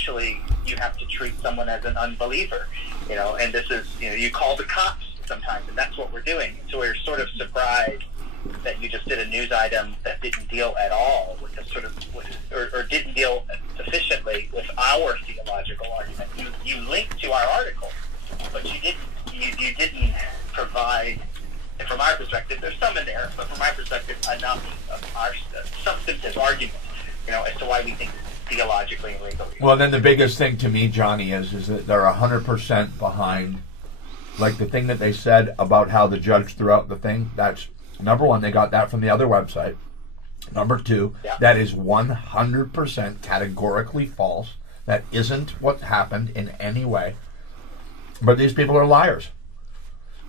Actually, you have to treat someone as an unbeliever, and this is, you call the cops sometimes, and that's what we're doing. So we're sort of surprised that you just did a news item that didn't deal at all with the sort of, or didn't deal sufficiently with our theological argument. You linked to our article, but you didn't provide, and from our perspective, there's some in there, but from our perspective, enough of our substantive argument, as to why we think theologically and legally. Well, then the biggest thing to me, Johnny, is that they're 100% behind, like the thing that they said about how the judge threw out the thing. That's number one. They got that from the other website. Number two, that is 100% categorically false. That isn't what happened in any way. But these people are liars.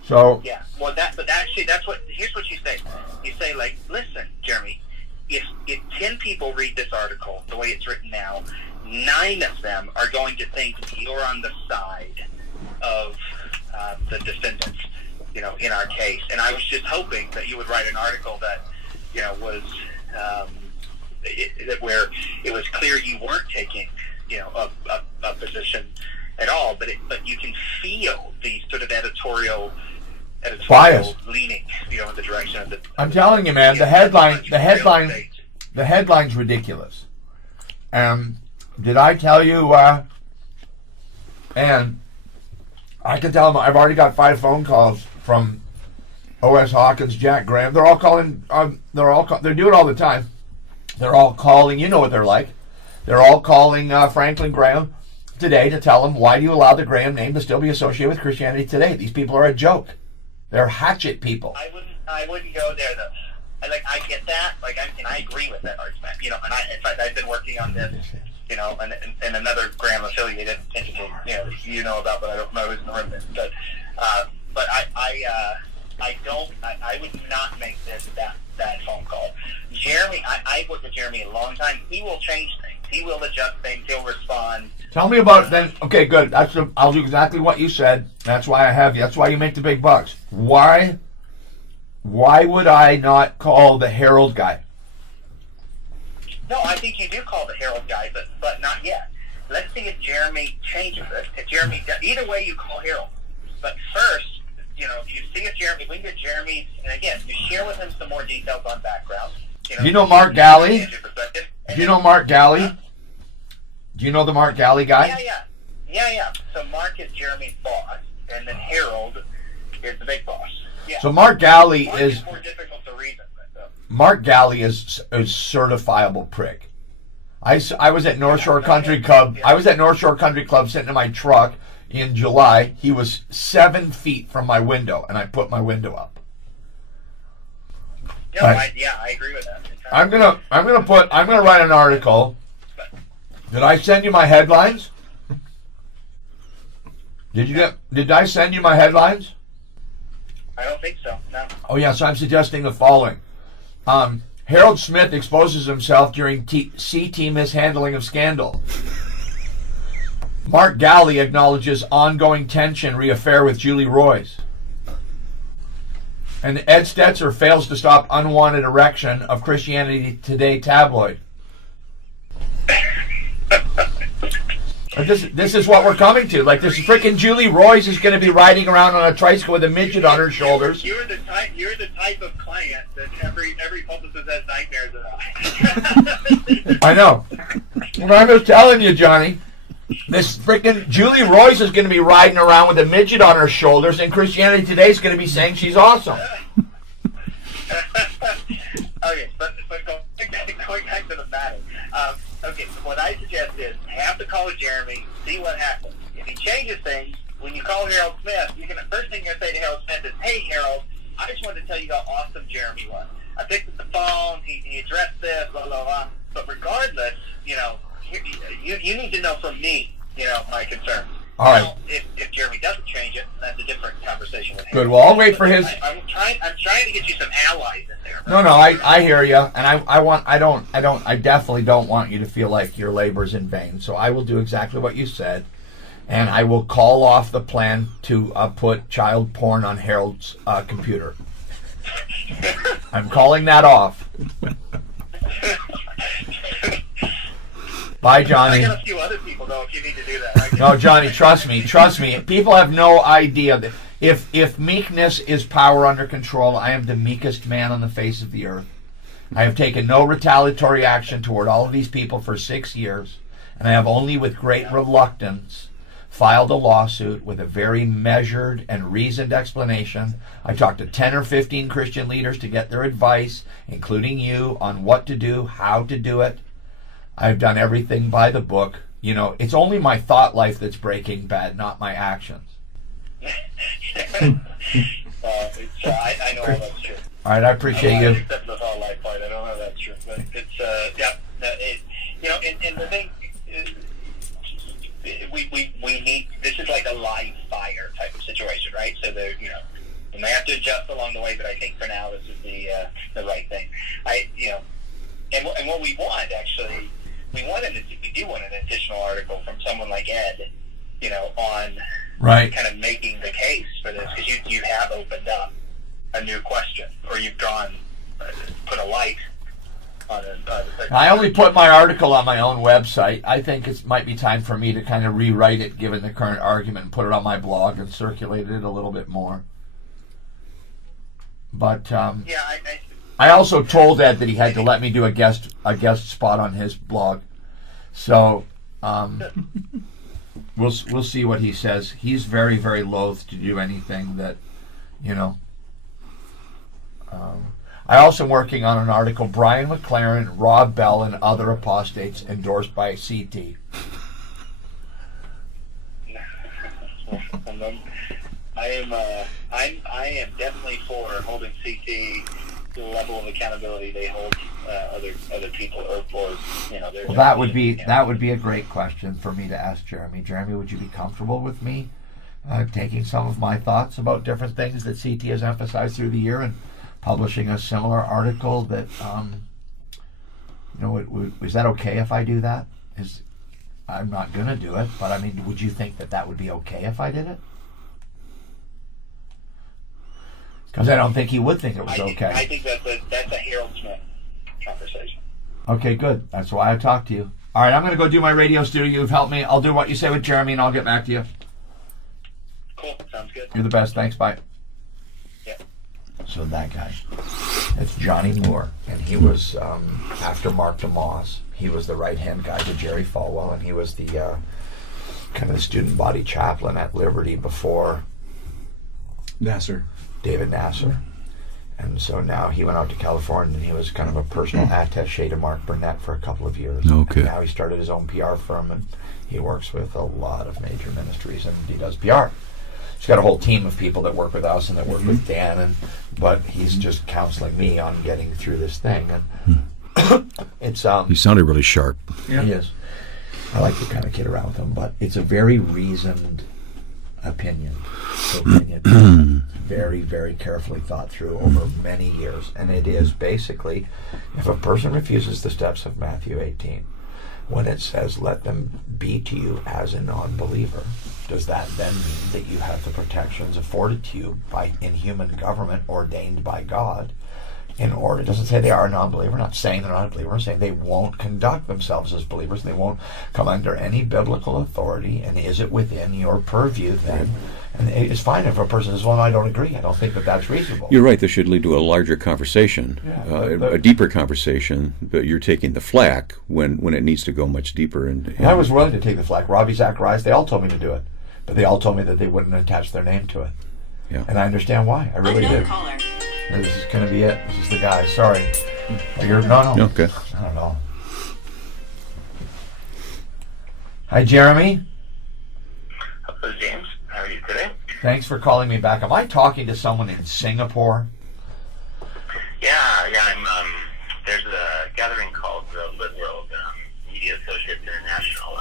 So yeah, well, but actually, here's what you say. You say, like, listen, Jeremy, if 10 people read this article the way it's written now, 9 of them are going to think you're on the side of the defendants, in our case. And I was just hoping that you would write an article that, was where it was clear you weren't taking, a position at all, but you can feel the sort of editorial bias leaning, in the direction of the. I'm telling you, man, the headline's ridiculous. Did I tell you? And I can tell them I've already got 5 phone calls from O.S. Hawkins, Jack Graham. They're all calling. They do it all the time. They're all calling. You know what they're like. They're all calling Franklin Graham today to tell him, why do you allow the Graham name to still be associated with Christianity today? These people are a joke. They're hatchet people. I wouldn't go there though. I get that. And I agree with that argument. And in fact, I've been working on this. And another Graham affiliated entity. About, but I don't know who's in the room. But I would not make this that phone call. Jeremy, I've worked with Jeremy a long time. He will change things. He will adjust things. He'll respond. Tell me about then. Okay, good. I'll do exactly what you said. That's why I have you. That's why you make the big bucks. Why would I not call the Herald guy? No, I think you do call the Herald guy, but not yet. Let's see if Jeremy changes it. If Jeremy, either way, you call Herald. But first, you see if Jeremy. We can get Jeremy, and again, you share with him some more details on background. Do you know Mark Galley? Do you know Mark Galley? Do you know the Mark Galley guy? Yeah. So Mark is Jeremy's boss, and then Harold is the big boss. Yeah. So Mark Galley is more difficult to reason with, though. Mark Galley is a certifiable prick. I was at North Shore Country Club. I was at North Shore Country Club sitting in my truck in July. He was 7 feet from my window, and I put my window up. No, I agree with that. I'm gonna write an article. Did I send you my headlines? Did I send you my headlines? I don't think so. No. Oh yes, I'm suggesting the following. Harold Smith exposes himself during CT mishandling of scandal. Mark Galley acknowledges ongoing tension re-affair with Julie Roys. And Ed Stetzer fails to stop unwanted erection of Christianity Today tabloid. This is what we're coming to. Like, this freaking Julie Roys is going to be riding around on a tricycle with a midget on her shoulders. You're the type of client that every publicist has nightmares about. I know. Well, I'm just telling you, Johnny. This freaking Julie Roys is going to be riding around with a midget on her shoulders, and Christianity Today is going to be saying she's awesome. Okay, but going back to the matter. Okay, so what I suggest is have the call with Jeremy, see what happens. If he changes things, when you call Harold Smith, first thing you're going to say to Harold Smith is, "Hey, Harold, I just wanted to tell you how awesome Jeremy was. I picked up the phone, he addressed this, blah, blah, blah. But regardless, you need to know from me, my concerns." All right. Now, if Jeremy doesn't change it, that's a different conversation with him. Good. Well, I'll wait for his. I'm trying to get you some allies in there. No, I hear you, and I definitely don't want you to feel like your labor's in vain. So I will do exactly what you said, and I will call off the plan to put child porn on Harold's computer. I'm calling that off. Bye, Johnny. I got a few other people, though, if you need to do that. No, Johnny, trust me. People have no idea that if meekness is power under control, I am the meekest man on the face of the earth. I have taken no retaliatory action toward all of these people for 6 years, and I have only with great reluctance filed a lawsuit with a very measured and reasoned explanation. I talked to 10 or 15 Christian leaders to get their advice, including you, on what to do, how to do it. I've done everything by the book. You know, it's only my thought life that's breaking bad, not my actions. I know all that's true. All right, I appreciate you. Except the thought life part, I don't know that's true. But it's, you know, and the thing is, we need, this is like a live fire type of situation, right? So there, you know, we may have to adjust along the way, but I think for now this is the right thing. And what we want, actually, we do want an additional article from someone like Ed, you know, on kind of making the case for this, because you have opened up a new question, or you've put a light on it. I only put my article on my own website. I think it might be time for me to kind of rewrite it, given the current argument, and put it on my blog and circulate it a little bit more. But I also told Ed that he had to let me do a guest spot on his blog. So we'll see what he says. He's very, very loath to do anything that, you know. I also am working on an article, Brian McLaren, Rob Bell, and other apostates, endorsed by CT. I am definitely for holding CT to the level of accountability they hold other people, or you know. Well, that would be a great question for me to ask Jeremy. Jeremy, would you be comfortable with me taking some of my thoughts about different things that CT has emphasized through the year and publishing a similar article that, you know, is that okay if I do that? I'm not going to do it, but I mean, would you think that would be okay if I did it? Because I don't think he would think it was okay. I think that's a Harold Smith conversation. Okay, good. That's why I talked to you. All right, I'm going to go do my radio studio. You've helped me. I'll do what you say with Jeremy, and I'll get back to you. Cool. Sounds good. You're the best. Thanks. Bye. Yeah. So that guy, it's Johnny Moore, and he was, after Mark DeMoss, he was the right-hand guy to Jerry Falwell, and he was the kind of the student body chaplain at Liberty before David Nasser. And so now he went out to California, and he was kind of a personal attaché to Mark Burnett for a couple of years. Okay. And now he started his own PR firm, and he works with a lot of major ministries, and he does PR. He's got a whole team of people that work with us and that work with Dan, but he's just counseling me on getting through this thing. And it's he sounded really sharp. Yeah. He is. I like to kind of kid around with him, but it's a very reasoned opinion. Very, very carefully thought through over many years. And it is basically, if a person refuses the steps of Matthew 18, when it says, let them be to you as a non-believer, does that then mean that you have the protections afforded to you by inhuman government ordained by God in order? It doesn't say they are a non-believer, not saying they're not a believer, saying they won't conduct themselves as believers, they won't come under any biblical authority, and is it within your purview then? And it's fine if a person says, well, I don't agree, I don't think that that's reasonable. You're right, this should lead to a larger conversation, a deeper conversation, but you're taking the flack when it needs to go much deeper. And I was willing to take the flack. Robbie, Zacharias, they all told me to do it, but they all told me that they wouldn't attach their name to it. Yeah. And I understand why. I really do. And this is going to be it. This is the guy. Sorry. No. Okay. I don't know. Hi, Jeremy. Hello, James. How are you today? Thanks for calling me back. Am I talking to someone in Singapore? Yeah. I'm. There's a gathering called the Lit World Media Associates International.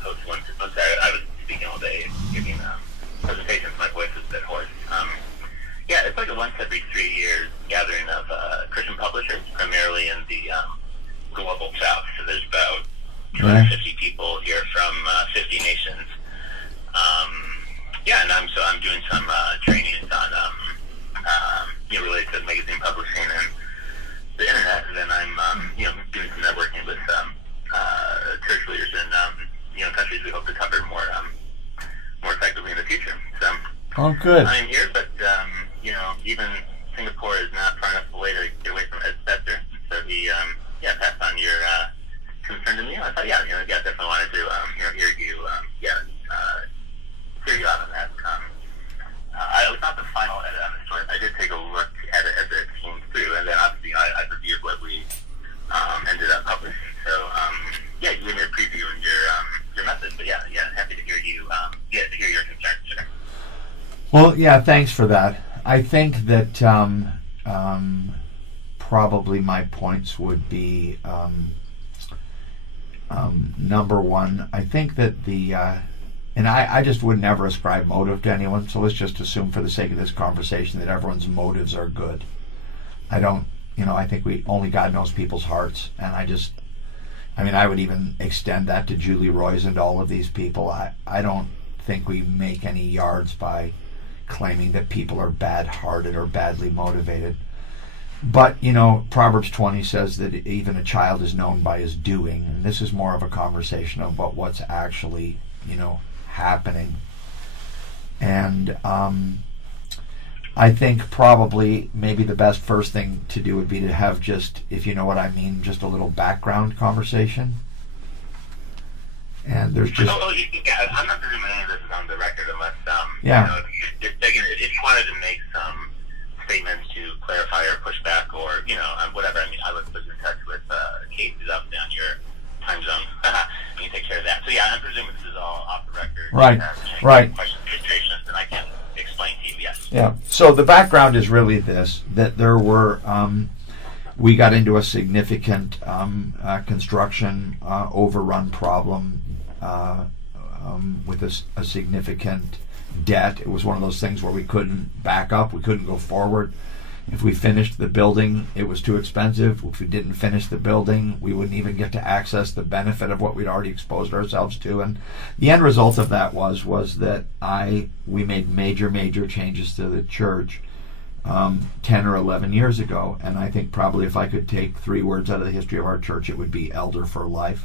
Host once I was speaking all day, giving presentations. My voice is a bit hoarse. Yeah, it's like a once every 3 years gathering of Christian publishers, primarily in the global south. So there's about 250 people here from 50 nations. Yeah, and I'm doing some trainings on related to magazine publishing and the internet, and then I'm doing some networking with church leaders in countries we hope to cover more effectively in the future. So, oh, good. I'm here, but even Singapore is not far enough away to get away from Ed Stetzer. So he, passed on your concern to me. I thought, definitely wanted to, hear you, hear you out on that. It was not the final edit on the story. I did take a look at it as it came through, and then obviously I reviewed what we ended up publishing. So, you gave me a preview in your message. But happy to hear you, to hear your concerns. Sure. Well, yeah, thanks for that. I think that probably my points would be number one. I think that and I just would never ascribe motive to anyone, so let's just assume for the sake of this conversation that everyone's motives are good. I don't, I think only God knows people's hearts, and I would even extend that to Julie Roys and all of these people. I don't think we make any yards by claiming that people are bad-hearted or badly motivated. But, Proverbs 20 says that even a child is known by his doing, and this is more of a conversation about what's actually, happening. And I think probably maybe the best first thing to do would be to have just, if you know what I mean, just a little background conversation. And there's just... I'm not presuming any of this is on the record unless, if you wanted to make some statements to clarify or push back or, whatever. I would put you in touch with Kate, who's up on your time zone. You can take care of that. So, I'm presuming this is all off the record. Right. Questions, situations, and I can explain to you, yes. Yeah. So the background is really this, that there were... we got into a significant construction overrun problem with a significant debt. It was one of those things where we couldn't back up, we couldn't go forward. If we finished the building, it was too expensive. If we didn't finish the building, we wouldn't even get to access the benefit of what we'd already exposed ourselves to. And the end result of that was that we made major changes to the church 10 or 11 years ago, and I think probably if I could take 3 words out of the history of our church, it would be elder for life.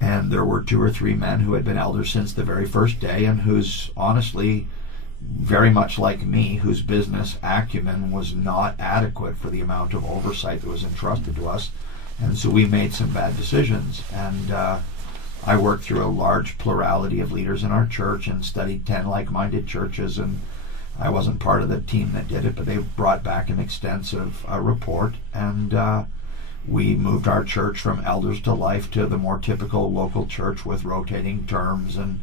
And there were 2 or 3 men who had been elders since the very first day, and whose, honestly, very much like me, whose business acumen was not adequate for the amount of oversight that was entrusted to us. And so we made some bad decisions. And I worked through a large plurality of leaders in our church and studied 10 like-minded churches, and I wasn't part of the team that did it, but they brought back an extensive report, and we moved our church from elders to life to the more typical local church with rotating terms and,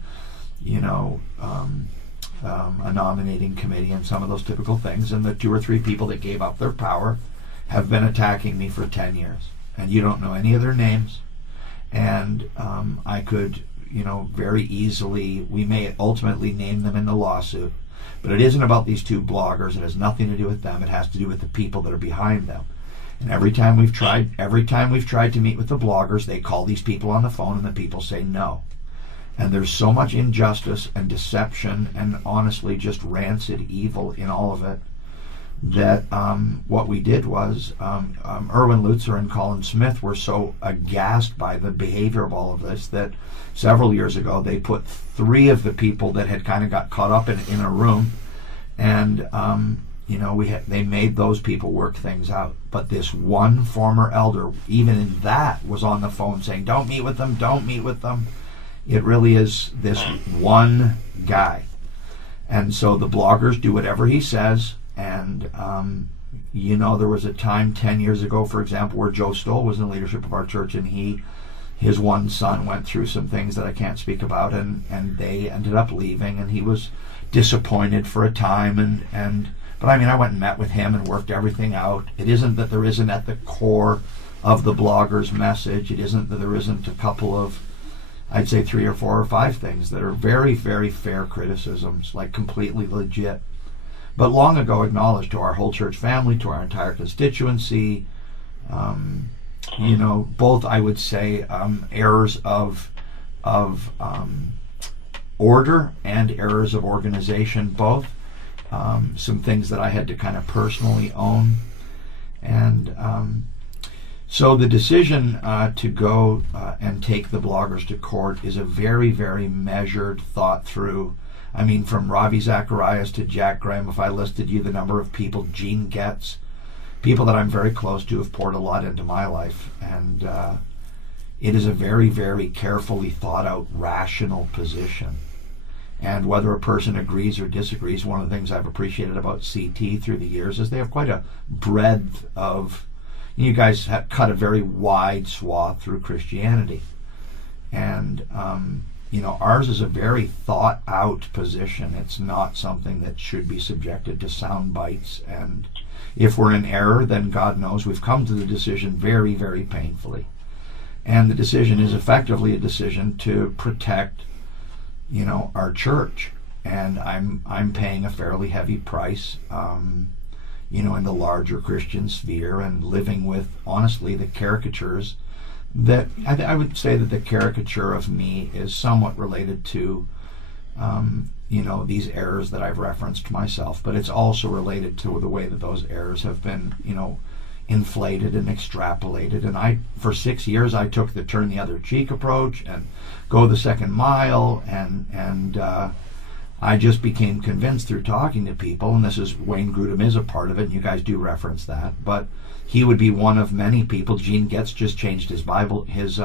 a nominating committee and some of those typical things. And the 2 or 3 people that gave up their power have been attacking me for 10 years. And you don't know any of their names. And I could, very easily, we may ultimately name them in the lawsuit. But it isn't about these 2 bloggers. It has nothing to do with them. It has to do with the people that are behind them. And every time we've tried to meet with the bloggers, they call these people on the phone and the people say no. And there's so much injustice and deception and honestly just rancid evil in all of it that what we did was Erwin Lutzer and Colin Smith were so aghast by the behavior of all of this that several years ago they put 3 of the people that had kind of got caught up in a room, and they made those people work things out. But this one former elder, even in that, was on the phone saying, don't meet with them, don't meet with them. It really is this one guy. And so the bloggers do whatever he says. And, there was a time 10 years ago, for example, where Joe Stoll was in leadership of our church, and his one son went through some things that I can't speak about, and they ended up leaving, and he was disappointed for a time. But I went and met with him and worked everything out. It isn't that there isn't at the core of the blogger's message. It isn't that there isn't a couple of, I'd say 3 or 4 or 5 things that are very, very fair criticisms, like completely legit. But long ago acknowledged to our whole church family, to our entire constituency, both, I would say, errors of order and errors of organization, both. Some things that I had to kind of personally own. And So the decision to go and take the bloggers to court is a very, very measured, thought through. I mean, from Ravi Zacharias to Jack Graham, if I listed you the number of people, Gene Getz, people that I'm very close to have poured a lot into my life. And it is a very, very carefully thought out, rational position. And whether a person agrees or disagrees, one of the things I've appreciated about CT through the years is they have quite a breadth of, you guys have cut a very wide swath through Christianity. And, you know, ours is a very thought out position. It's not something that should be subjected to sound bites. And if we're in error, then God knows we've come to the decision very, very painfully. And the decision is effectively a decision to protect, you know, our church. And I'm paying a fairly heavy price, you know, in the larger Christian sphere, and living with, honestly, the caricatures that I would say that the caricature of me is somewhat related to, you know, these errors that I've referenced myself, but it's also related to the way that those errors have been, you know, inflated and extrapolated. And for 6 years, I took the turn the other cheek approach and go the second mile, and I just became convinced through talking to people, and this is, Wayne Grudem is a part of it, and you guys do reference that, but he would be one of many people. Gene Getz just changed his Bible, his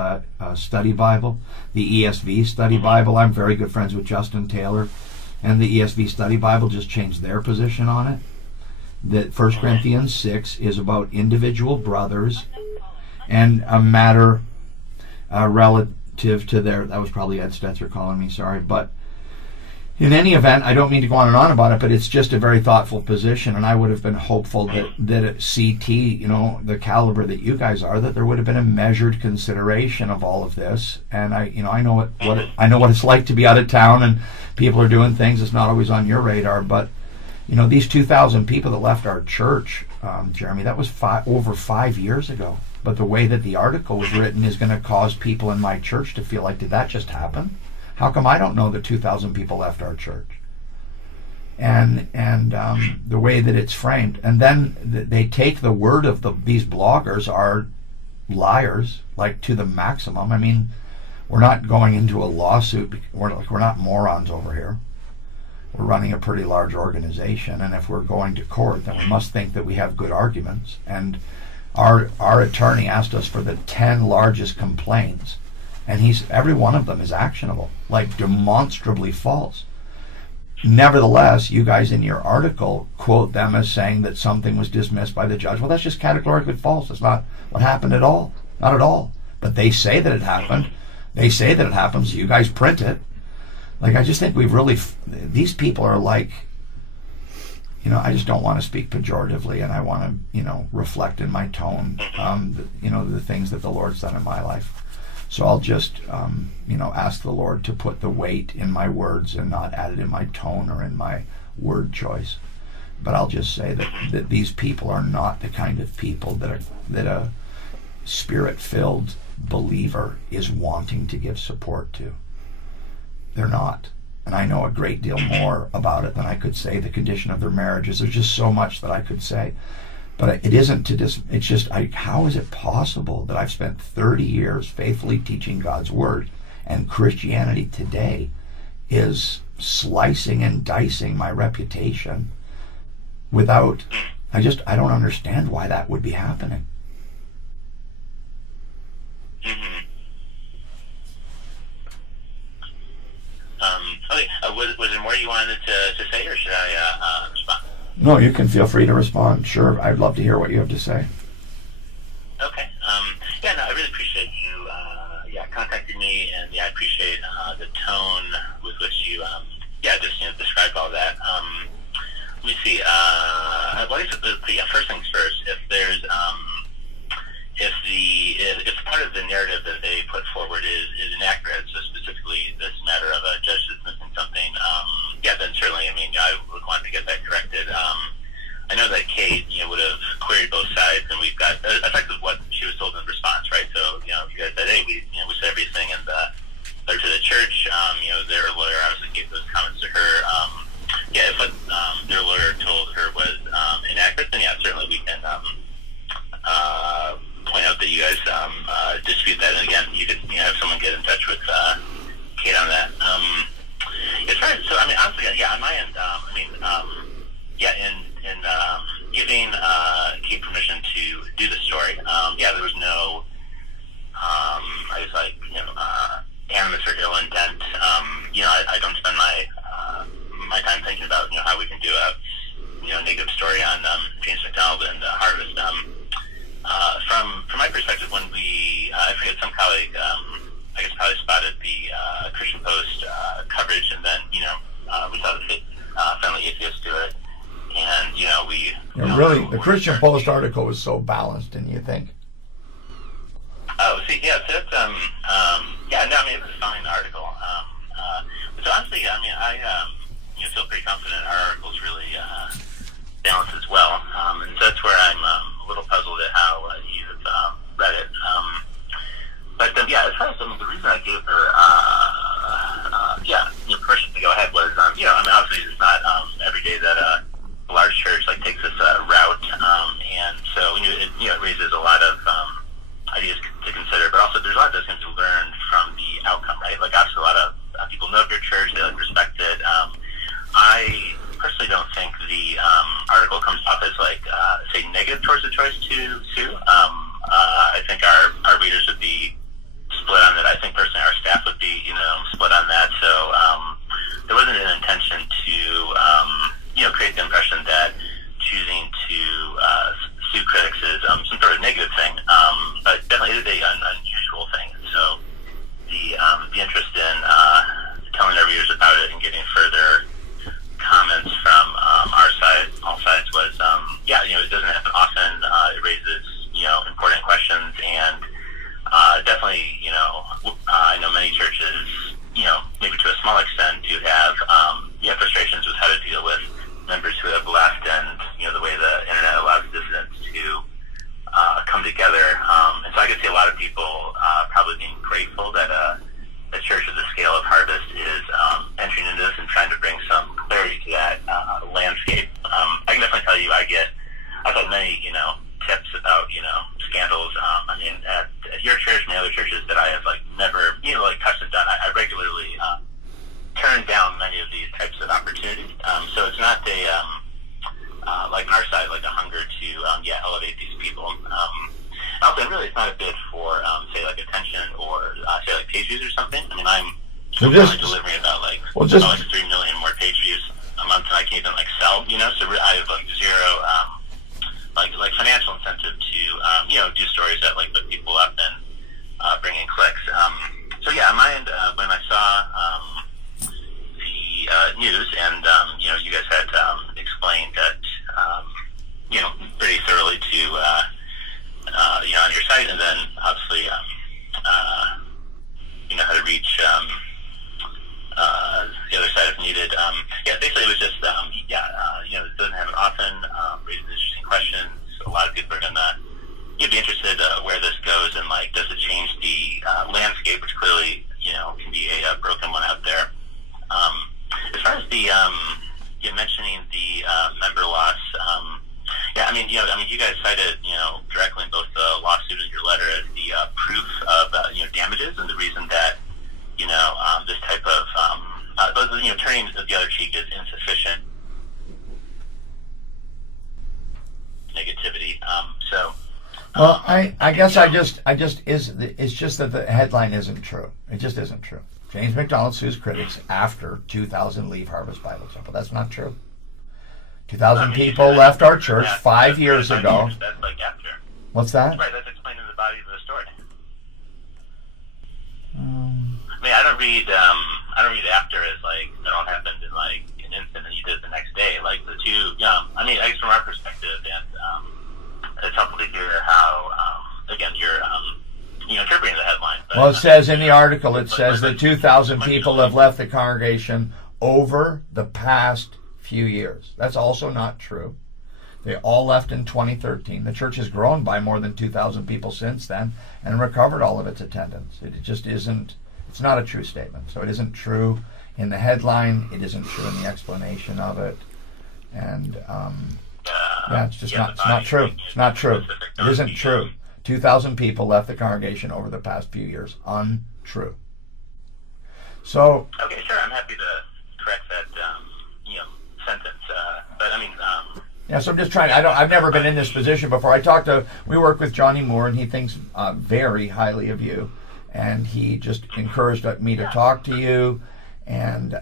study Bible, the ESV study Bible. I'm very good friends with Justin Taylor, and the ESV study Bible just changed their position on it. That 1 Corinthians 6 is about individual brothers and a matter relative to their, that was probably Ed Stetzer calling me, sorry, but in any event, I don't mean to go on and on about it, but it's just a very thoughtful position, and I would have been hopeful that at CT, you know, the caliber that you guys are, that there would have been a measured consideration of all of this. And I know I know what it's like to be out of town, and people are doing things that's not always on your radar. But you know, these 2,000 people that left our church, Jeremy, that was over 5 years ago. But the way that the article was written is going to cause people in my church to feel like, did that just happen? How come I don't know that 2,000 people left our church? And the way that it's framed, and then they take the word of these bloggers are liars, like to the maximum. I mean, we're not going into a lawsuit. We're not morons over here. We're running a pretty large organization, and if we're going to court, then we must think that we have good arguments. And our attorney asked us for the 10 largest complaints, and every one of them is actionable, like demonstrably false. Nevertheless, you guys in your article quote them as saying that something was dismissed by the judge. Well, that's just categorically false. It's not what happened at all. Not at all. But they say that it happened. They say that it happened, so you guys print it. Like, I just think these people are like, you know, I just don't want to speak pejoratively, and I want to, you know, reflect in my tone, you know, the things that the Lord's done in my life. So I'll just, you know, ask the Lord to put the weight in my words and not add it in my tone or in my word choice. But I'll just say that these people are not the kind of people that a spirit-filled believer is wanting to give support to. They're not. And I know a great deal more about it than I could say. The condition of their marriages, there's just so much that I could say. But it isn't to it's just, how is it possible that I've spent 30 years faithfully teaching God's Word, and Christianity today is slicing and dicing my reputation without, I don't understand why that would be happening. Okay, was there more you wanted to say, or should I respond? No, you can feel free to respond. Sure, I'd love to hear what you have to say. Okay. Yeah, no, I really appreciate you contacting me, and I appreciate the tone with which you just described all that. Let me see. Well, I guess first things first. If part of the narrative that they put forward is inaccurate, so specifically this matter of a judge dismissing something, then certainly, I would want to get that corrected. I know that Kate, would have queried both sides and giving Kate permission to do the story, there was no, I was like, animus or ill intent. I don't spend my time thinking about, how we can do a, negative story on James McDonald and Harvest. From my perspective, when I forget, some colleague, I guess probably spotted the Christian Post coverage, and then, we saw the Friendly Atheists do it, and, we... really, the Christian Post article was so balanced, didn't you think? Oh, see, yeah, so it's, it was a fine article. So honestly, I feel pretty confident our article's really balanced as well. And so that's where I'm a little puzzled at how you've read it. As far as the reason I gave her, permission to go ahead was, obviously it's not every day that a large church takes this route, and so it raises a lot of ideas to consider, but also there's a lot of those things to learn from the outcome, right? Obviously a lot of people know of your church, they respect it. I personally don't think the article comes off as say negative towards the choice to sue. I think our readers would be split on that. I think personally our staff would be split on that. So there wasn't an intention to create the impression that choosing to sue critics is some sort of negative thing, but definitely it is an unusual thing. So the interest in telling our readers about it and getting further comments from our side, all sides, was it doesn't happen often. It raises important questions, and definitely I know many churches maybe to a small extent do have frustrations with how to deal with members who have left, and the way the internet allows dissidents to come together. And so I could see a lot of people probably being grateful that a church of the scale of Harvest is entering into this and trying to bring some clarity to that landscape. I can definitely tell you I've had many tips about scandals. At your church and the other churches that I have never touched and done, I regularly turn down many of these types of opportunities. So it's not on our side, a hunger to elevate these people. Also, really, it's not a bid for say attention or say page views or something. I'm delivering about 3 million more page views a month than I can even sell. So I have zero financial incentive to do stories that put people up and bring in clicks. So on my end, when I saw the news, and you guys had explained that pretty thoroughly to on your site, and then obviously how to reach the other side if needed. Basically it was just it doesn't happen often. Raises interesting questions. A lot of people are gonna be interested where this goes, and does it change the landscape, which clearly can be a broken one out there. As far as the mentioning the member loss, you guys cited directly in both the lawsuit and your letter as the proof of damages, and the reason that this type of turning the other cheek is insufficient negativity. Well, I guess it's just that the headline isn't true. It just isn't true. James McDonald sues critics after 2,000 leave Harvest Bible Chapel. That's not true. 2,000 people left our church 5 years ago. That's after. What's that? Right, that's explaining the body of the story. I don't read after as that all happened in an instant and you did it the next day. The two, I guess from our perspective, and it's helpful to hear how again you're interpreting the headline. But, well, it says in the article, it says that 2,000 people have left the congregation over the past few years. That's also not true. They all left in 2013. The church has grown by more than 2,000 people since then and recovered all of its attendance. It just isn't, it's not a true statement. So it isn't true in the headline. It isn't true in the explanation of it. And it's just not, it's not true. It's not true. It isn't true. 2,000 people left the congregation over the past few years. Untrue. So. Okay, sure. I'm happy to correct that, sentence. But Yeah, so I'm just trying. I've never been in this position before. We work with Johnny Moore, and he thinks very highly of you, and he just encouraged me to talk to you, and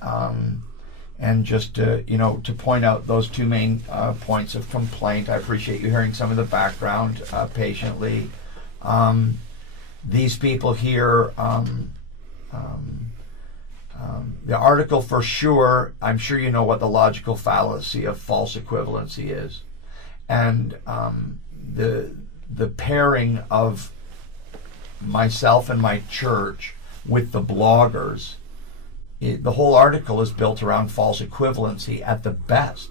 just to point out those two main points of complaint. I appreciate you hearing some of the background patiently. These people here. The article for sure, I'm sure you know what the logical fallacy of false equivalency is. And the pairing of myself and my church with the bloggers, the whole article is built around false equivalency at the best.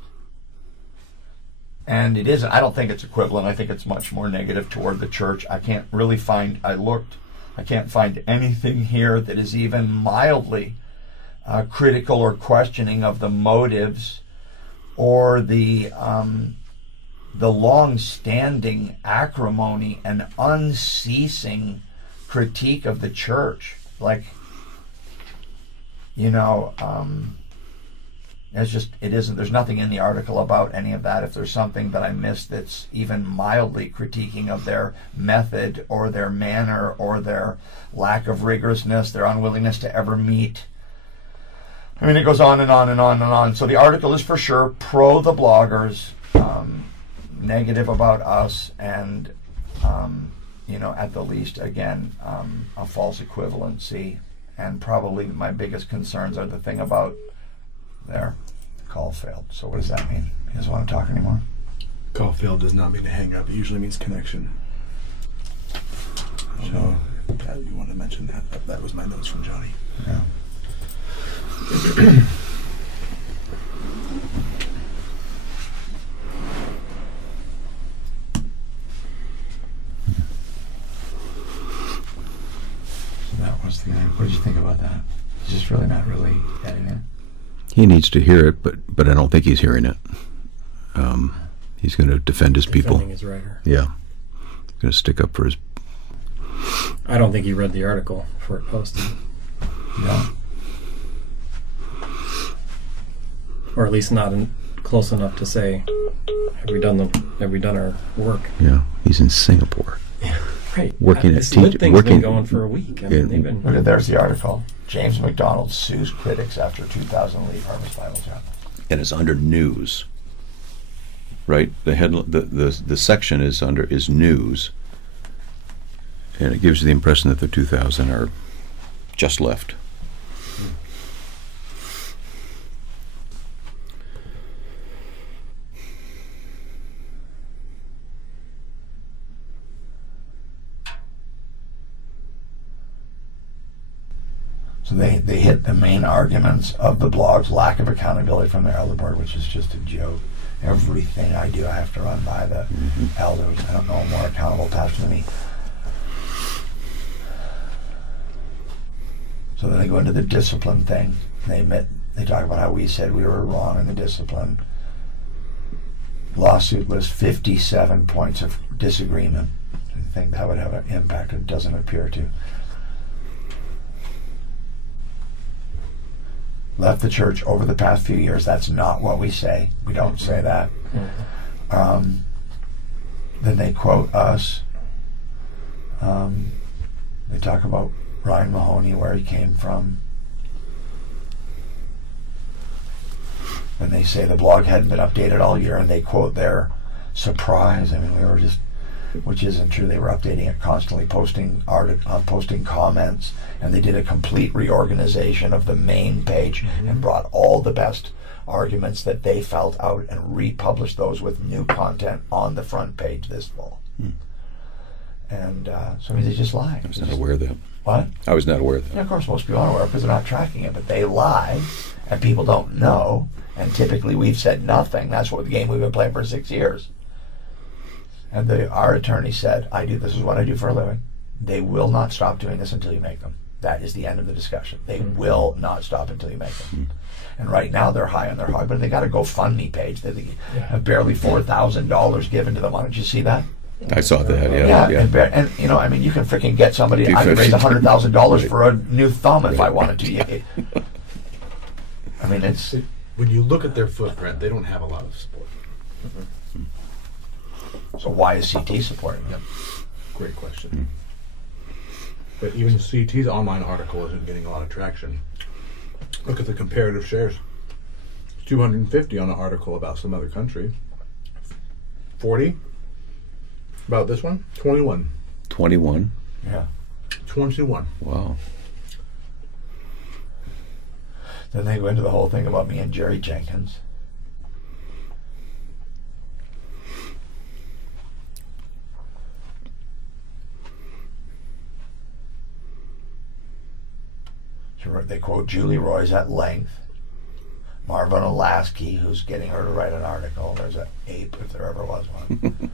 And it isn't, I don't think it's equivalent. I think it's much more negative toward the church. I can't really find, I can't find anything here that is even mildly critical or questioning of the motives or the long-standing acrimony and unceasing critique of the church. Like, there's nothing in the article about any of that. If there's something that I missed that's even mildly critiquing of their method or their manner or their lack of rigorousness, their unwillingness to ever meet. I mean, it goes on and on and on and on. So the article is for sure pro the bloggers, negative about us, and, at the least, again, a false equivalency. And probably my biggest concerns are the thing about there. Call failed. So what does that mean? He doesn't want to talk anymore? Call failed does not mean to hang up. It usually means connection. So you want to mention that? That was my notes from Johnny. Yeah. That was the guy. What did you think about that? He's just really not really getting it. He needs to hear it, but I don't think he's hearing it. He's going to defend his people. Defending his writer. Yeah. He's going to stick up for his... I don't think he read the article before it posted. Yeah. Or at least not close enough to say, have we done our work? Yeah. He's in Singapore. Yeah. Right. Working at teaching. Thing's been going for a week. I mean, Look at, there's the article. James McDonald sues critics after 2,000 leave Harvest Bible Chapel. And it's under news, right? The section is news, and it gives you the impression that the 2,000 are just left. So they hit the main arguments of the blog's lack of accountability from their elder board, which is just a joke. Everything I do, I have to run by the elders. I don't know a more accountable pastor than me. So then they go into the discipline thing. They talk about how we said we were wrong in the discipline. Lawsuit lists 57 points of disagreement. I think that would have an impact. It doesn't appear to. Left the church over the past few years. That's not what we say. We don't say that. Then they quote us. They talk about Ryan Mahoney, where he came from. When they say the blog hadn't been updated all year, and they quote their surprise. I mean, we were just, which isn't true. They were updating it constantly, posting comments, and they did a complete reorganization of the main page and brought all the best arguments that they felt out and republished those with new content on the front page this fall. And so I mean, they just lie. I was not aware of that. What? I was not aware of that. Yeah, of course, most people aren't aware because they're not tracking it, but they lie, and people don't know. And typically, we've said nothing. That's what the game we've been playing for 6 years. And our attorney said, this is what I do for a living. They will not stop doing this until you make them. That is the end of the discussion. They will not stop until you make them. And right now they're high on their hog, but they got a GoFundMe page. They have barely $4,000 given to them. Why don't you see that? I saw that. Yeah. And you know, I mean, you can freaking get somebody. I could raise $100,000 for a new thumb if I wanted to. I mean, it's. When you look at their footprint, they don't have a lot of support. So why is CT supporting them? Great question. But even CT's online article isn't getting a lot of traction. Look at the comparative shares. 250 on an article about some other country. 40 about this one. 21. 21. Yeah. 21. Wow. Then they go into the whole thing about me and Jerry Jenkins. They quote Julie Roys at length. Marvin Olasky, who's getting her to write an article. There's an ape, if there ever was one.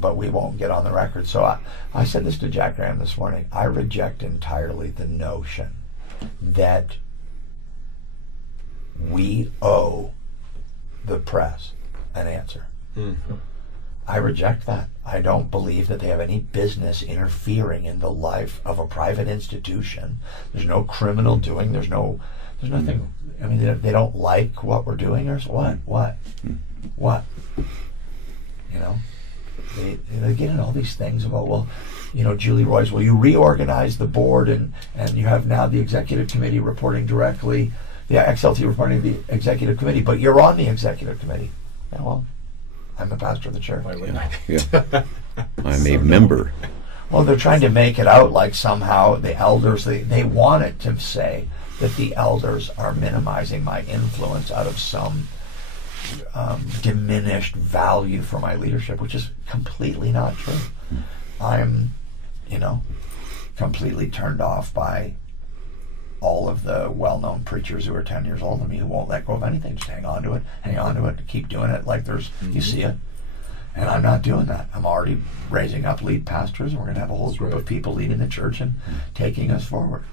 But we won't get on the record. So I said this to Jack Graham this morning. I reject entirely the notion that we owe the press an answer. Mm-hmm. I reject that. I don't believe that they have any business interfering in the life of a private institution. There's no criminal doing. There's nothing. I mean, they don't like what we're doing, or what? You know, they get in all these things about, well, you know, Julie Roys, well, you reorganize the board and you have now the executive committee reporting directly, the XLT reporting to the executive committee, but you're on the executive committee. Yeah, well, I'm the pastor of the church. Yeah. I'm a member. Well, they're trying to make it out like somehow the elders, they want it to say that the elders are minimizing my influence out of some diminished value for my leadership, which is completely not true. I'm, completely turned off by all of the well-known preachers who are 10 years older than me who won't let go of anything. Just hang on to it, keep doing it like there's, you see it. And I'm not doing that. I'm already raising up lead pastors, and we're going to have a whole group of people leading the church and taking us forward.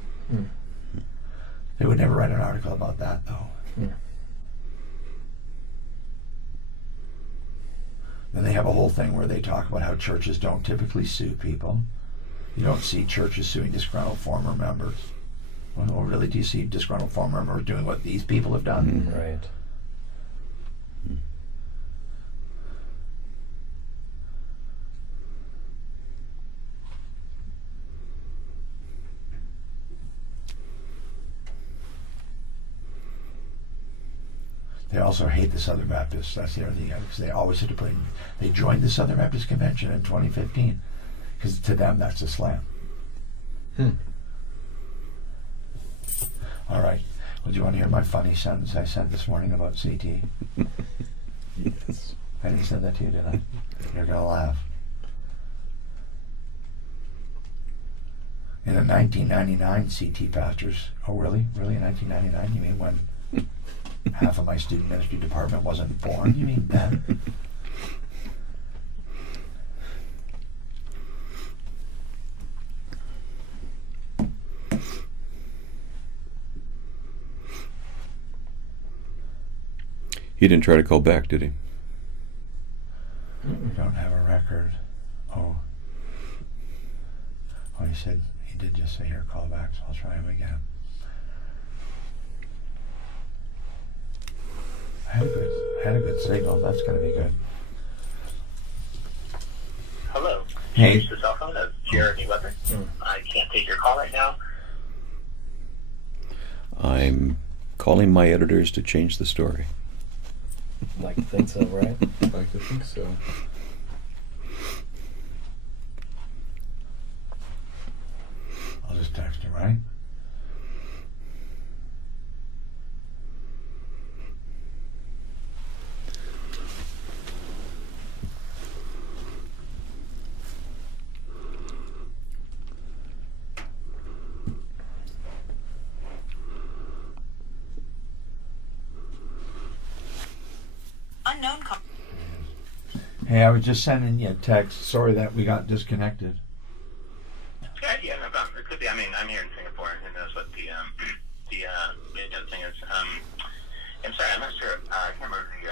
They would never write an article about that, though. Then they have a whole thing where they talk about how churches don't typically sue people. You don't see churches suing disgruntled former members. Well, really, do you see disgruntled former members doing what these people have done? Right. They also hate the Southern Baptists. That's the other thing. Because they always had to put. They joined the Southern Baptist Convention in 2015 because to them that's a slam. All right. Well, do you want to hear my funny sentence I sent this morning about CT? Yes. I didn't send that to you, did I? You're going to laugh. In the 1999 CT pastors. Oh, really? Really? In 1999? You mean when half of my student ministry department wasn't born? You mean then? He didn't try to call back, did he? We don't have a record. Oh, he said he did just say here, call back, so I'll try him again. I had a good signal. That's going to be good. Hello. Hey. Use the cell phone of Jeremy Weber. I can't take your call right now. I'm calling my editors to change the story. Like to think so, right? Like to think so. I'll just text him, right? Unknown call. Hey, I was just sending you a text. Sorry that we got disconnected. Yeah, no problem. It could be. I mean, I'm here in Singapore. Who knows what the other thing is? I'm sorry, I'm not sure. I can't remember the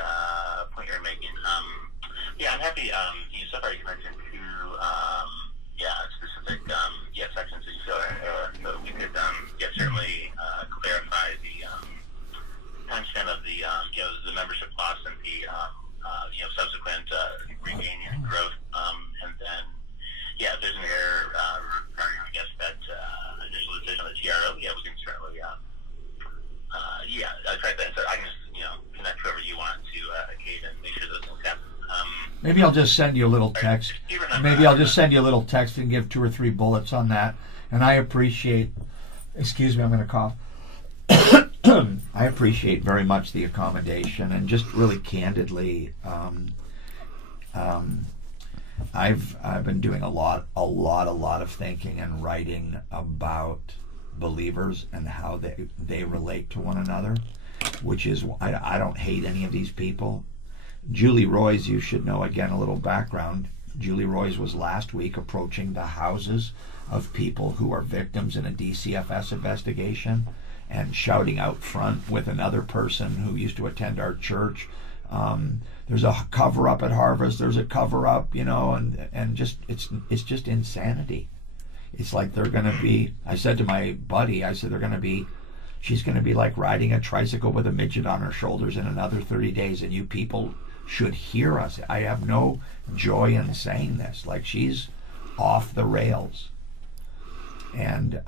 point you're making. Yeah, I'm happy. So far you mentioned two, specific, sections that you feel so we could, certainly clarify the timestamp of the membership loss and the Maybe I'll just send you a little text. Maybe I'll just send you a little text and give 2 or 3 bullets on that. And I appreciate, excuse me, I'm going to cough. I appreciate very much the accommodation, and just really candidly, I've been doing a lot of thinking and writing about believers and how they relate to one another, which is, I don't hate any of these people. Julie Roys, you should know, again, a little background. Julie Roys was last week approaching the houses of people who are victims in a DCFS investigation and shouting out front with another person who used to attend our church. There's a cover-up at Harvest. There's a cover-up, and just it's just insanity. It's like they're going to be, I said to my buddy, she's going to be like riding a tricycle with a midget on her shoulders in another 30 days, and you people should hear us. I have no joy in saying this. Like, she's off the rails. And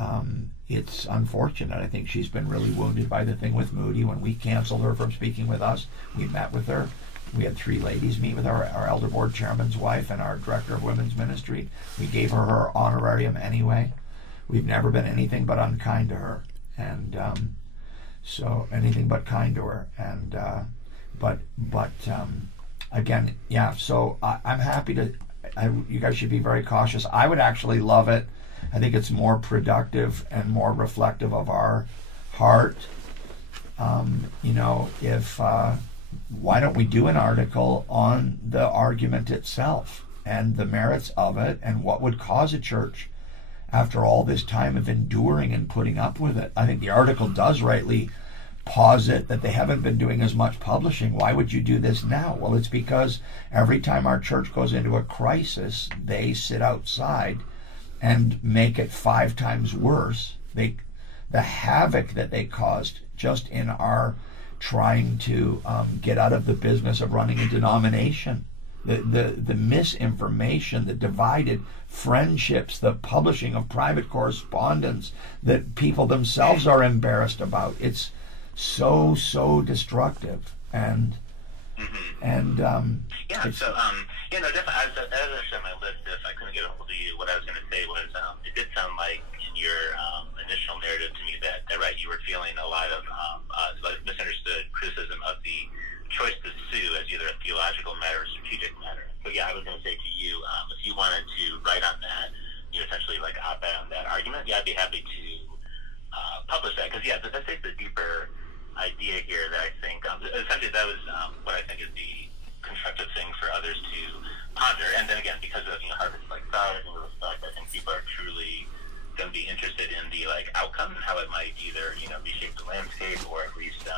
it's unfortunate. I think she's been really wounded by the thing with Moody. When we canceled her from speaking with us, we met with her. We had 3 ladies meet with our elder board chairman's wife and our director of women's ministry. We gave her honorarium anyway. We've never been anything but unkind to her, and so anything but kind to her. And but again, yeah. So I'm happy to. You guys should be very cautious. I would actually love it. I think it's more productive and more reflective of our heart. If why don't we do an article on the argument itself and the merits of it, and what would cause a church after all this time of enduring and putting up with it? I think the article does rightly posit that they haven't been doing as much publishing. Why would you do this now? Well, it's because every time our church goes into a crisis, they sit outside and make it 5 times worse. The havoc that they caused just in our trying to get out of the business of running a denomination, the misinformation, the divided friendships, the publishing of private correspondence that people themselves are embarrassed about. It's so destructive. And definitely. As I said on my list, if I couldn't get a hold of you, what I was going to say was, it did sound like in your initial narrative to me that right, you were feeling a lot of misunderstood criticism of the choice to sue as either a theological matter or strategic matter. So yeah, I was going to say to you, if you wanted to write on that, essentially like op-ed on that argument, I'd be happy to publish that, because that's like the deeper idea here that I think essentially that was what I think is the constructive thing for others to ponder. And then again, because of Harvard's size and respect, I think people are truly going to be interested in the outcome and how it might either reshape the landscape, or at least the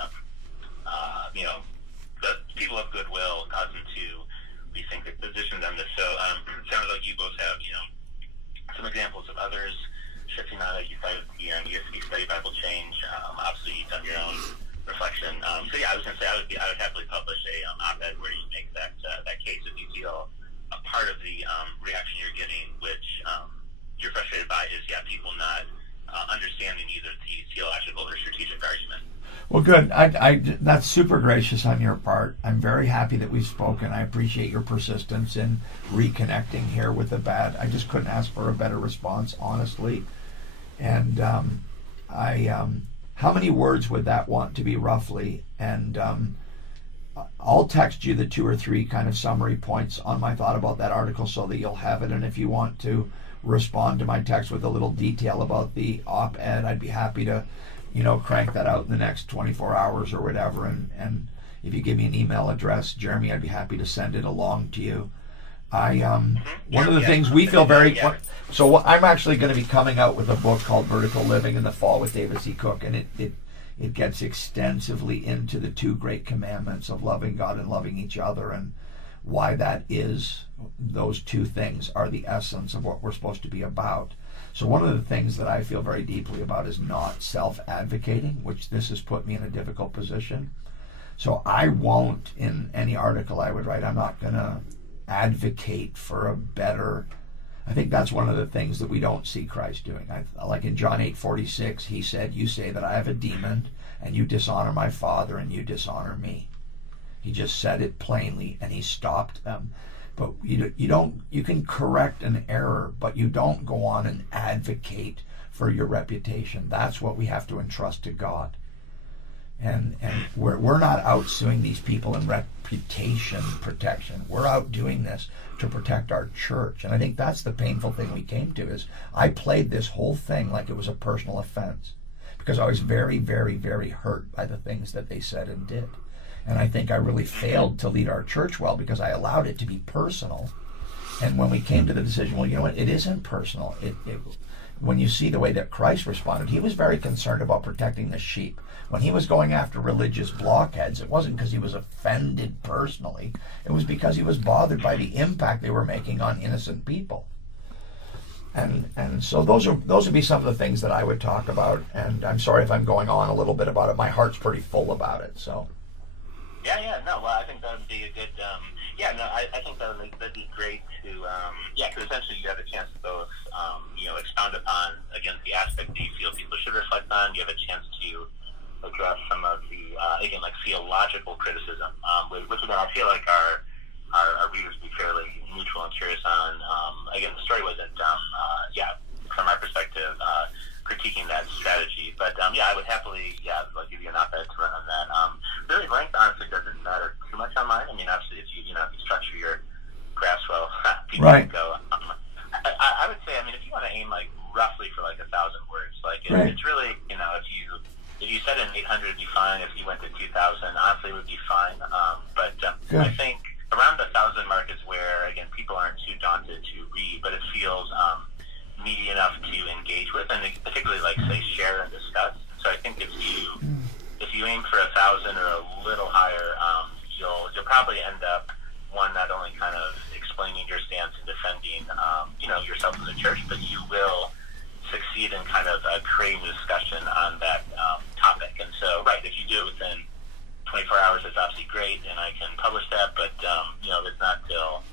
people of goodwill cause them to rethink their positions on this. So it sounds like you both have some examples of others shifting on it. You cited the ESV Study Bible Change. Obviously, you've done your own reflection. So yeah, I was going to say I would happily publish a op-ed where you make that case if you feel a part of the reaction you're getting, which you're frustrated by, is people not understanding either the theological or strategic argument. Well, good. That's super gracious on your part. I'm very happy that we've spoken. I appreciate your persistence in reconnecting here with the bad. I just couldn't ask for a better response, honestly. And how many words would that want to be roughly? And I'll text you the 2 or 3 kind of summary points on my thought about that article so that you'll have it. And if you want to respond to my text with a little detail about the op-ed, I'd be happy to crank that out in the next 24 hours or whatever. And if you give me an email address, Jeremy, I'd be happy to send it along to you. One of the things we feel very... So I'm actually going to be coming out with a book called Vertical Living in the fall with David C. Cook, and it gets extensively into the 2 great commandments of loving God and loving each other, and why that is. Those 2 things are the essence of what we're supposed to be about. So one of the things that I feel very deeply about is not self-advocating, which this has put me in a difficult position. So I won't, in any article I would write, I'm not going to advocate for a better... I think that's one of the things that we don't see Christ doing. Like in John 8:46, he said, "You say that I have a demon, and you dishonor my Father, and you dishonor me." He just said it plainly, and he stopped them. But you can correct an error, but you don't go on and advocate for your reputation. That's what we have to entrust to God. And we're not out suing these people in reputation protection. We're out doing this to protect our church. And I think that's the painful thing we came to, is I played this whole thing like it was a personal offense, because I was very, very, very hurt by the things that they said and did. And I think I really failed to lead our church well, because I allowed it to be personal. And when we came to the decision, well, you know what, it isn't personal. When you see the way that Christ responded, he was very concerned about protecting the sheep. When he was going after religious blockheads, it wasn't because he was offended personally. It was because he was bothered by the impact they were making on innocent people. And so those would be some of the things that I would talk about. And I'm sorry if I'm going on a little bit about it. My heart's pretty full about it. So. Well, I think that would be a good, I think that'd be great to, because essentially you have a chance to both, expound upon, again, the aspect that you feel people should reflect on. You have a chance to address some of the, theological criticism, which again, I feel like our readers would be fairly neutral and curious on. Again, the story wasn't, from my perspective, critiquing that strategy. But, I would happily, give you an op-ed to run on that. Really, length honestly doesn't matter too much on mine. I mean, obviously, if you structure your graphs well, people right. can go. I would say, if you want to aim, roughly for, 1,000 words, right. It's really, if you said an 800 would be fine. If you went to 2,000, honestly, it would be fine. But I think around the 1,000 mark is where, again, people aren't too daunted to read, but it feels meaty enough to engage with, and particularly, say, share and discuss. So I think if you aim for 1,000 or a little higher, you'll probably end up, one, not only kind of explaining your stance and defending, yourself as a church, but you will succeed in kind of creating a discussion on that topic. And so, right, if you do it within 24 hours, that's obviously great, and I can publish that. But if it's not till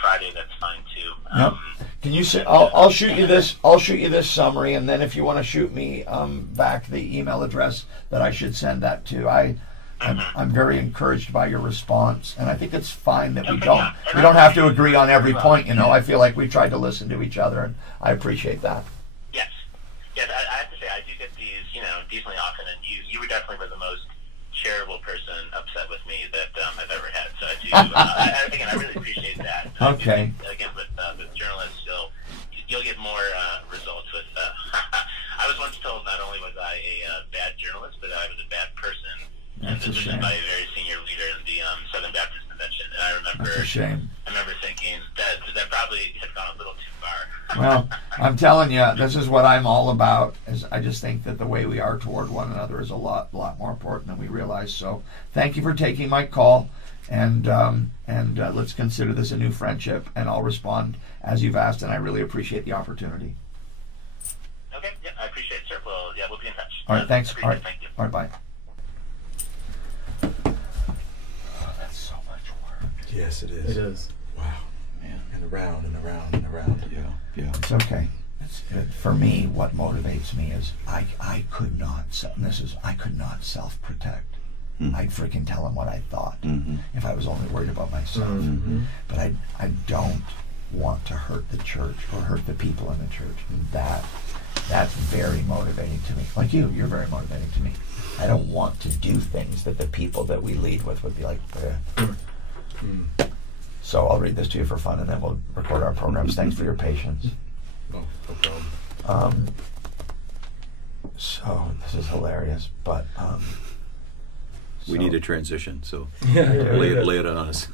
Friday, that's fine too. Yep. Can you say? I'll shoot you this. I'll shoot you this summary, and then if you want to shoot me back the email address that I should send that to, I'm very encouraged by your response, and I think it's fine that we don't have to agree on every point. I feel like we tried to listen to each other, and I appreciate that. Yes, I have to say I do get these, decently often, and you were definitely the most charitable person upset with me that I've ever had. So I do. Again, I really appreciate that. Okay. Again, with journalists, you'll get more results with. I was once told not only was I a bad journalist, but I was a bad person. And this was by a very senior leader in the Southern Baptist Convention. And I remember. That's a shame. I remember thinking that probably had gone a little too far. Well, I'm telling you, this is what I'm all about. Is I just think that the way we are toward one another is a lot more important than we realize. So, thank you for taking my call, and let's consider this a new friendship. And I'll respond as you've asked, and I really appreciate the opportunity. Okay, yeah, I appreciate it, sir. Well, we'll be in touch. All right, thanks. All right, thank you. All right, bye. Oh, that's so much work. Yes, it is. It is. Wow. Man. And around and around and around. Yeah. It's okay. For me, what motivates me is I could not self-protect. Mm-hmm. I'd freaking tell him what I thought if I was only worried about myself. Mm-hmm. But I don't want to hurt the church or hurt the people in the church. And that's very motivating to me. Like you're very motivating to me. I don't want to do things that the people that we lead with would be like, So I'll read this to you for fun, and then we'll record our programs. Thanks for your patience. Oh, no problem. So this is hilarious, but We need a transition, so Yeah. lay it on us.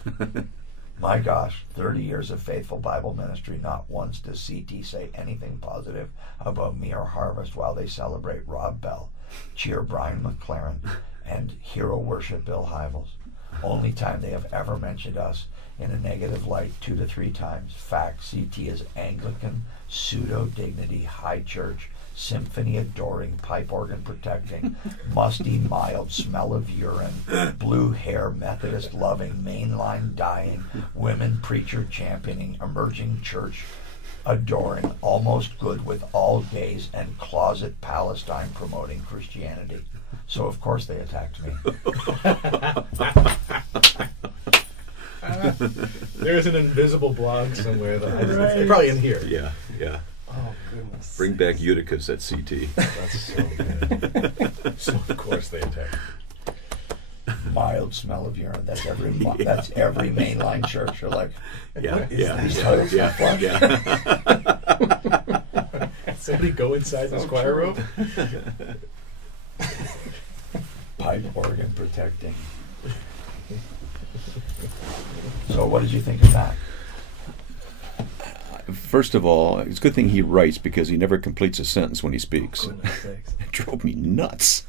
my gosh, 30 years of faithful Bible ministry. Not once does CT say anything positive about me or Harvest while they celebrate Rob Bell, cheer Brian McLaren, and hero worship Bill Hybels. Only time they have ever mentioned us in a negative light 2 to 3 times. Fact, CT is Anglican, pseudo-dignity, high church, symphony adoring, pipe organ protecting, musty, mild smell of urine, blue hair, Methodist loving, mainline dying, women preacher championing, emerging church adoring, almost good with all gays, and closet Palestine promoting Christianity. So of course they attacked me. There's an invisible blog somewhere that it's probably in here. Yeah, yeah. Oh goodness. Bring back Eutychus at CT. That's so good. So of course they attack. Mild smell of urine. That's every that's every mainline church. You're like, Yeah, what is yeah, these yeah, titles yeah, for? yeah. Somebody go inside the choir room. Pipe organ protecting. So what did you think of that? First of all, it's a good thing he writes because he never completes a sentence when he speaks. Goodness sakes. It drove me nuts.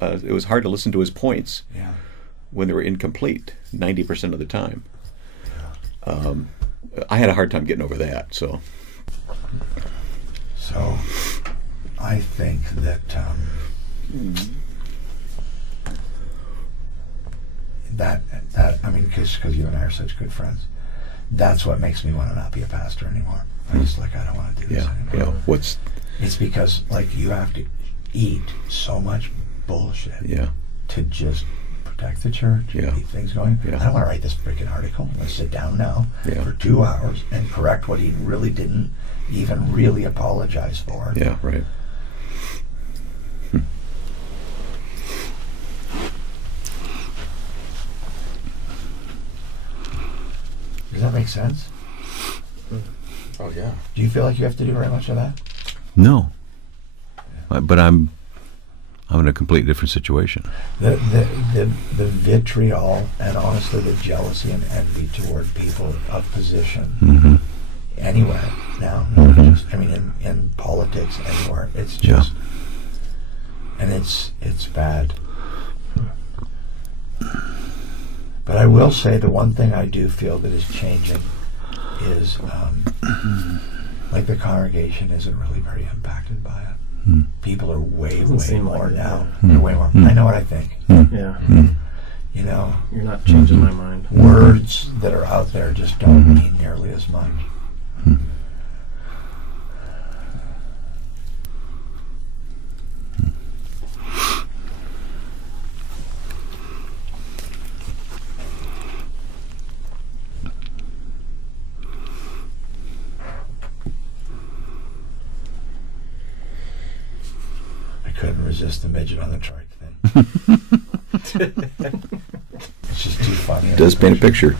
It was hard to listen to his points Yeah. when they were incomplete 90% of the time. I had a hard time getting over that. So I think that that I mean, because you and I are such good friends, that's what makes me want to not be a pastor anymore. I just I don't want to do this anymore. yeah. It's because you have to eat so much bullshit to just protect the church, Yeah. keep things going. Yeah. I don't want to write this freaking article. I'm going to sit down now Yeah. for 2 hours and correct what he really didn't even really apologize for. Yeah, right. Does that make sense? Oh yeah. Do you feel like you have to do very much of that? No, but I'm in a completely different situation. The vitriol and honestly the jealousy and envy toward people of position Mm-hmm. anywhere now. Just, I mean, in politics anywhere, it's just, and it's bad. But I will say the one thing I do feel that is changing is the congregation isn't really very impacted by it. People are way more like it, now. yeah. They're way more. I know what I think. Yeah. You know, You're not changing my mind. words that are out there just don't mean nearly as much. I couldn't resist the midget on the trike thing. It's just too funny. It does paint a picture.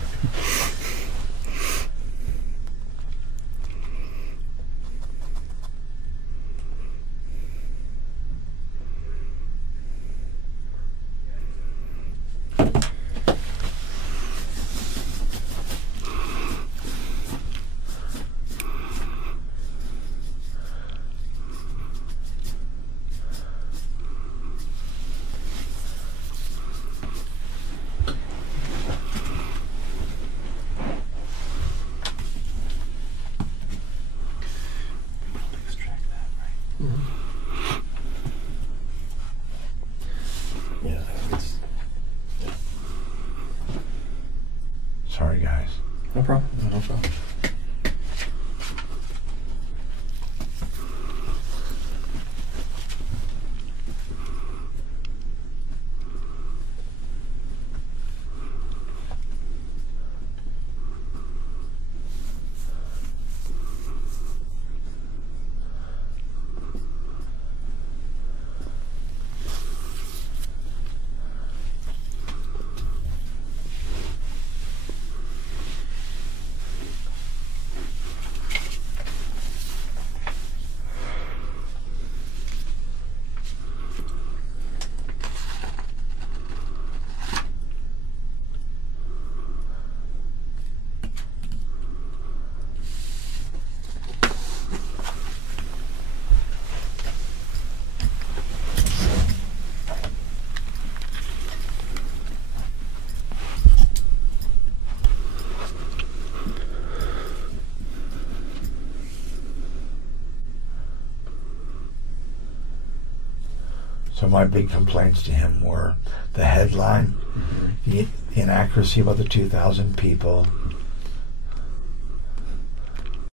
Yeah. It's, Sorry, guys. no problem. No problem. So my big complaints to him were the headline, the inaccuracy about the 2,000 people,